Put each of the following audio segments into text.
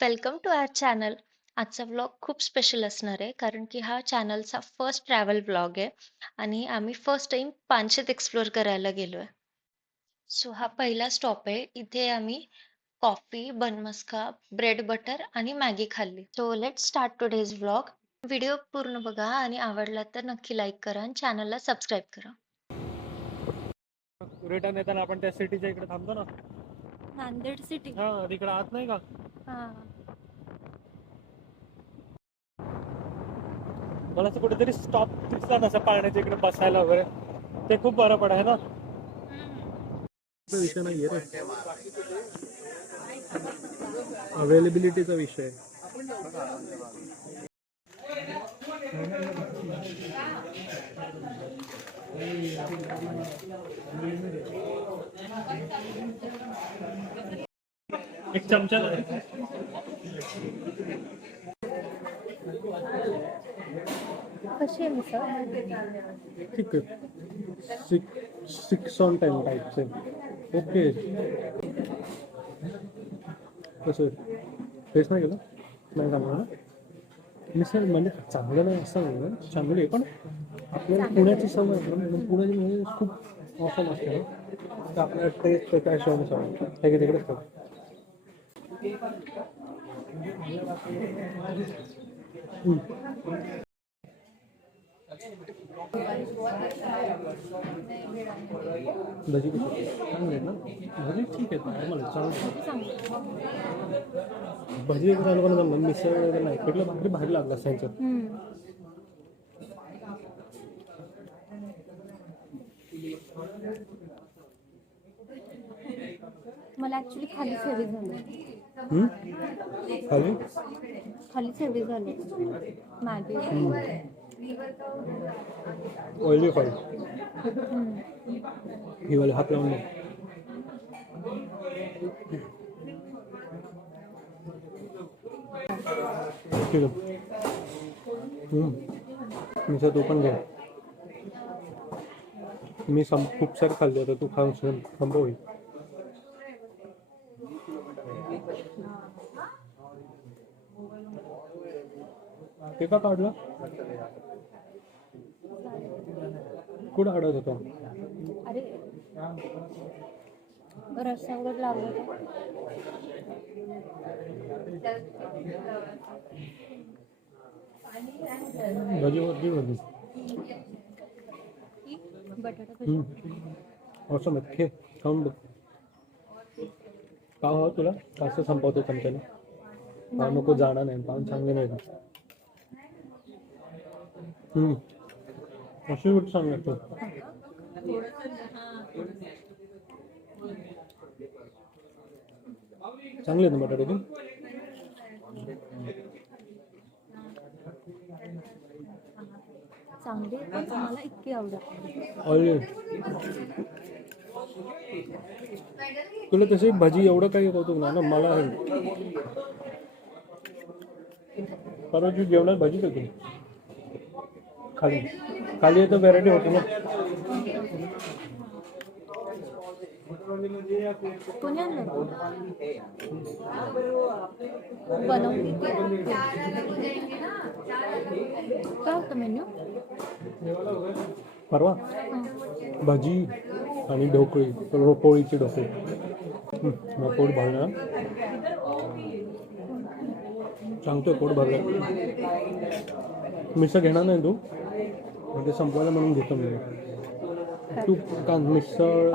Welcome to our channel. आजचा vlog खूप special असणार आहे कारण की हा चॅनलचा फर्स्ट ट्रॅव्हल व्लॉग आहे आणि आम्ही फर्स्ट टाइम पानशेत एक्सप्लोर करायला गेलोय. सो हा पहिला स्टॉप आहे. इथे आम्ही कॉफी, बनमस्का, ब्रेड बटर आणि मॅगी खाल्ली. So let's start today's vlog. Video पूर्ण बघा आणि आवडला तर नक्की लाईक करा आणि चॅनलला सबस्क्राईब करा. रिटर्न येताना आपण त्या सिटीच्या इकडे थांबतो ना. नांदेड सिटी. हा, तिकडे आत नाही का? मला असं कुठेतरी स्टॉप दिसला नसा पाण्याच्या इकडे बसायला वगैरे, ते खूप बरं पडाय ना. विषय नाहीये रे, अवेलेबिलिटीचा विषय. एक चमचा कशी आहे मिसळ? ठीक आहे. सिक्स ऑन 10 टाईपचे. ओके. कसं टेस्ट नाही केलं? नाही चांगलं ना. मिसळ म्हणजे चांगलं नाही असं नाही, चांगली आहे, पण आपल्याला पुण्याची सवय आहे ना. पुण्याची म्हणजे खूप ऑसम असते ना, तर आपल्याला टेस्ट त्याच्या हिशोबाने सवय आहे की तिकडेच करतो. भजी कशी चांगली आहेत ना? भजी ठीक आहेत नॉर्मल चांगली. भजी एक झालं पण जमलं, मिसळ वगैरे नाही. कुठलं भाकरी भारी लागला त्यांचं. मला ऍक्च्युली खालीच हेवी झालं. खाली खालीच हेवी झालं मॅगी. ऑइली खाली ही वाले हात लावून नाही. ठीक आहे. मिसळ तू पण घे. मी खूप सारे खाल्ले होते, तू खाऊन संपव. ते का काढलं? कुठं अडत होता? अरे रस्सा वगैरे लागला होता. भजी वरती भजी बटाटा असं मग खे खाऊन बघ. पाव हवं तुला? असं संपवतो चमच्याने. पाव नको, जाणार नाही. पाव चांगले नाही. अशी गोष्ट सांग लागतो. चांगले आहेत ना बटाटे ते? चांगली पण मला इतकी आवडत. ऑइल तुला तशी भाजी एवढं काही कौतुक नाही ना. मला परवाची जेवणात भाजी करते खाली खाली तर व्हरायटी होती ना. कोणी आणलं बनवली काय होतं मेन्यू? परवा भाजी आणि ढोकळी, पोळीची ढोकळी. मग पोट भरलं, सांगतोय पोट भरलं. मिसळ घेणार नाही तू? ते संपवायला म्हणून घेतो मी. तू का मिसळ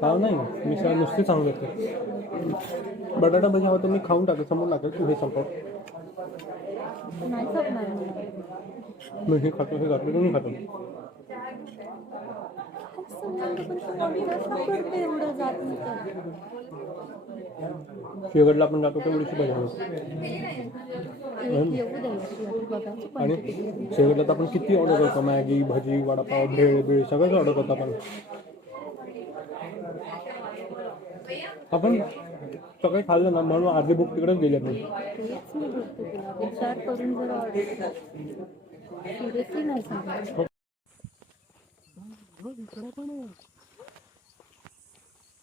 पाव नाही, मिसळ नुसती चांगली असते. बटाटा भजी हवं तर मी खाऊन टाकेल, समोर टाकेल. तू हे संपव. मी हे खातो, हे खातो, तुम्ही खातो. शेवटला आपण जातो तेवढीशी भाजी आणि शेवटला तर आपण किती ऑर्डर करतो. मॅगी, भजी, वडापाव, भेळ बिळ सगळंच ऑर्डर करतो आपण सगळे खाल्लं ना, म्हणून अर्धी बुक तिकडेच गेली आपण.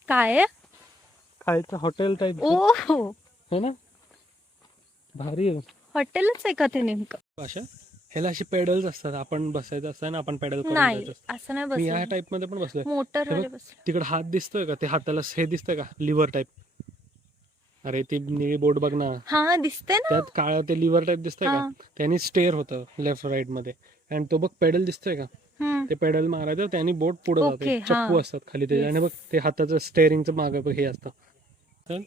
काय खायचं हॉटेल टाईप ओ है ना. भारी आहे. हॉटेलच आहे का ते नेमकं? अशा ह्याला अशी पेडल्स असतात, आपण बसायचं असतं ना, आपण पेडल करून नाही, जायचं असतं. असं नाही मी या बसले. टाईप मध्ये पण बसलोय. मोटर हे वाले बघ बसले. तिकडे हात दिसतोय का, ते हाताला हे दिसतंय का, लिव्हर टाईप. अरे ती निळी बोट बघ ना, हा दिसते ना. त्यात काळं ते लिव्हर टाईप दिसतंय का, हा. त्यांनी स्टेअर होतं लेफ्ट राईट मध्ये. आणि तो बघ पेडल दिसतोय का, ते पेडल मारायचं, त्यांनी बोट पुढे जाते. ओके. हा. चप्पू असतात खाली त्याच्या, आणि बघ ते हाताचं स्टेअरिंगचं मागं बघ हे असतं. चल.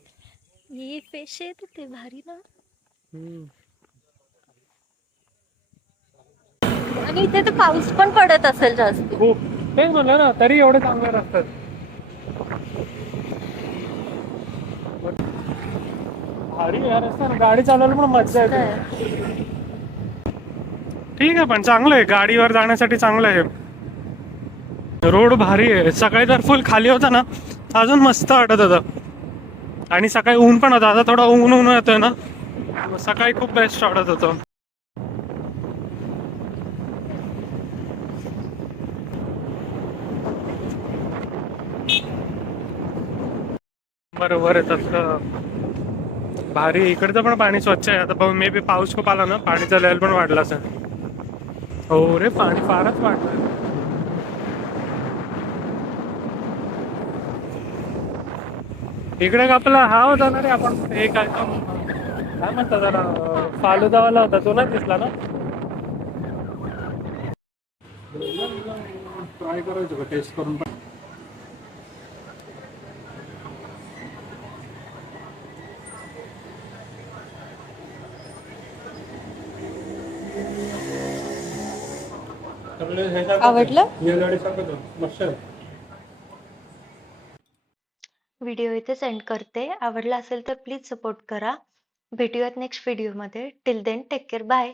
ये फिश आहे ते भारी ना. हम्म. आणि इथे तर पाऊस पण पडत असेल जास्त. खूप. तेच म्हणलं ना, तरी एवढे चांगले रस्ते आहेत. भारी यार रस्ता, गाडी चालवायला पण मजा येते. ठीक आहे, पण चांगलं आहे, गाडीवर जाण्यासाठी चांगलं आहे. रोड भारी आहे. सकाळी तर फुल खाली होता ना, अजून मस्त वाटत होतं. आणि सकाळी ऊन पण होतं, आता थोडा ऊन ऊन येतोय ना, सकाळी खूप बेस्ट वाटत होतं. बरोबर आहे तसं. भारी. इकडचं पण पाणी स्वच्छ आहे. आता मे बी पाऊस खूप आला ना, पाणीचा लेवल पण वाढला असेल. हो रे, पाणी फारच वाढलं. इकडे आपला हा होता ना रे, आपण हे काय म्हणतात जरा फालुदावाला होता, तो नाही दिसला ना. ट्राय करायचं का, टेस्ट करून. आवडलं? मस्त आहे. व्हिडिओ इथे सेंड करते. आवडला असेल तर प्लीज सपोर्ट करा. भेटूयात नेक्स्ट व्हिडिओमध्ये. Till then take care. Bye.